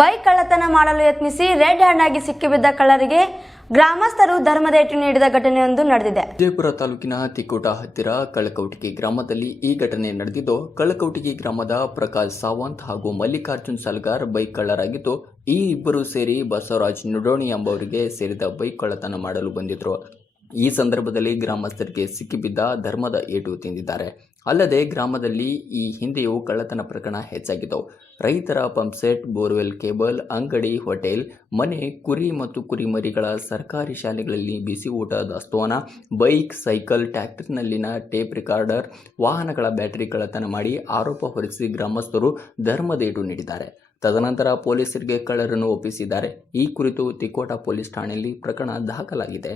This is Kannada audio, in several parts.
ಬೈಕ್ ಕಳ್ಳತನ ಮಾಡಲು ಯತ್ನಿಸಿ ರೆಡ್ ಹ್ಯಾಂಡ್ ಆಗಿ ಸಿಕ್ಕಿಬಿದ್ದ ಕಳ್ಳರಿಗೆ ಗ್ರಾಮಸ್ಥರು ಧರ್ಮದೇಟು ನೀಡಿದ ಘಟನೆಯೊಂದು ನಡೆದಿದೆ. ವಿಜಯಪುರ ತಾಲೂಕಿನ ತಿಕೋಟ ಹತ್ತಿರ ಕಳಕೌಟಗಿ ಗ್ರಾಮದಲ್ಲಿ ಈ ಘಟನೆ ನಡೆದಿದ್ದು, ಕಳಕೌಟಗಿ ಗ್ರಾಮದ ಪ್ರಕಾಶ್ ಸಾವಂತ್ ಹಾಗೂ ಮಲ್ಲಿಕಾರ್ಜುನ್ ಸಲ್ಗಾರ್ ಬೈಕ್ ಕಳ್ಳರಾಗಿದ್ದು, ಈ ಇಬ್ಬರು ಸೇರಿ ಬಸವರಾಜ್ ನುಡೋಣಿ ಎಂಬವರಿಗೆ ಸೇರಿದ ಬೈಕ್ ಕಳ್ಳತನ ಮಾಡಲು ಬಂದಿದ್ರು. ಈ ಸಂದರ್ಭದಲ್ಲಿ ಗ್ರಾಮಸ್ಥರಿಗೆ ಸಿಕ್ಕಿಬಿದ್ದ ಧರ್ಮದ ಏಟು ತಿಂದಿದ್ದಾರೆ. ಅಲ್ಲದೆ ಗ್ರಾಮದಲ್ಲಿ ಈ ಹಿಂದೆಯೂ ಕಳ್ಳತನ ಪ್ರಕರಣ ಹೆಚ್ಚಾಗಿದ್ದವು. ರೈತರ ಪಂಪ್ಸೆಟ್, ಬೋರ್ವೆಲ್ ಕೇಬಲ್, ಅಂಗಡಿ, ಹೋಟೆಲ್, ಮನೆ, ಕುರಿ ಮತ್ತು ಕುರಿಮರಿಗಳ ಸರ್ಕಾರಿ ಶಾಲೆಗಳಲ್ಲಿ ಬಿಸಿ ಊಟ ದಾಸ್ತಾನ, ಬೈಕ್, ಸೈಕಲ್, ಟ್ರ್ಯಾಕ್ಟರ್ನಲ್ಲಿನ ಟೇಪ್ ರಿಕಾರ್ಡರ್, ವಾಹನಗಳ ಬ್ಯಾಟರಿ ಕಳ್ಳತನ ಮಾಡಿ ಆರೋಪ ಹೊರಿಸಿ ಗ್ರಾಮಸ್ಥರು ಧರ್ಮದೇಟು ನೀಡಿದ್ದಾರೆ. ತದನಂತರ ಪೊಲೀಸರಿಗೆ ಕಳ್ಳರನ್ನು ಒಪ್ಪಿಸಿದ್ದಾರೆ. ಈ ಕುರಿತು ತಿಕೋಟ ಪೊಲೀಸ್ ಠಾಣೆಯಲ್ಲಿ ಪ್ರಕರಣ ದಾಖಲಾಗಿದೆ.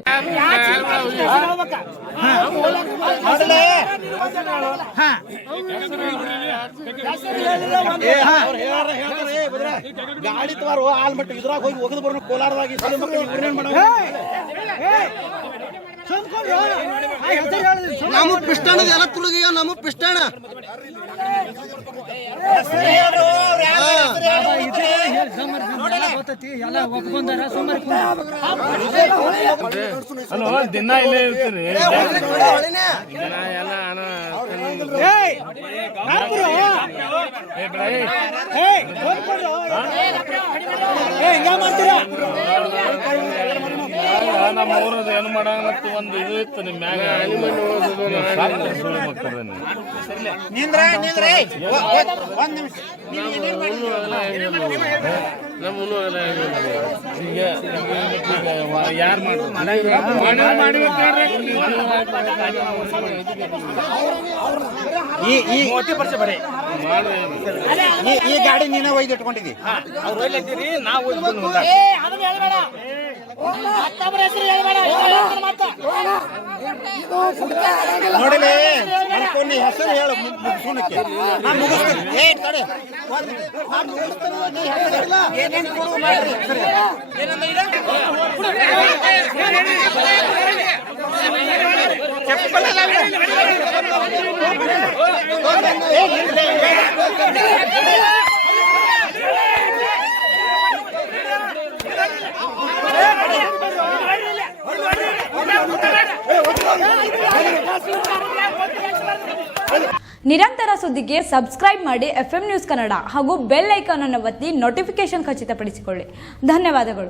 ಗಾಡಿ ತವಾರು ಆಲ್ಮಟ್ಟ ಇದ್ರಾಗ ಹೋಗಿ ಒಗದು ಬರೋಣ ಕೋಲಾರದಾಗಿ ನಮ್ಮ ಪಿಸ್ಟಣ ಎಲ್ಲ ತುಳುಗಿಯ ನಮ್ಮ ಪಿಸ್ಟಣ ದಿನ ಇಲ್ಲೇ ಇರ್ತೀರಿ. ನಮ್ಮ ಊರದ್ದು ಏನು ಮಾಡಂಗತ್ತು ಒಂದು ಇದು ಇತ್ತು ನಿಮ್ಮ ಮ್ಯಾಗ ಯಾರು ಈ ಗಾಡಿ ನೀನ ಒಯ್ದು ಇಟ್ಕೊಂಡಿದ್ದಿ. ನಾವು ನೋಡಿಲಿ ಅನ್ಕೊಂಡು ಹೆಸರು ಹೇಳು ಮುಗಿಸೋಣಕ್ಕೆ ನಿರಂತರ ಸುದ್ದಿಗೆ ಸಬ್ಸ್ಕ್ರೈಬ್ ಮಾಡಿ FM ನ್ಯೂಸ್ ಕನ್ನಡ ಹಾಗೂ ಬೆಲ್ ಐಕಾನ್ ಅನ್ನು ಒತ್ತಿ ನೋಟಿಫಿಕೇಶನ್ ಖಚಿತಪಡಿಸಿಕೊಳ್ಳಿ. ಧನ್ಯವಾದಗಳು.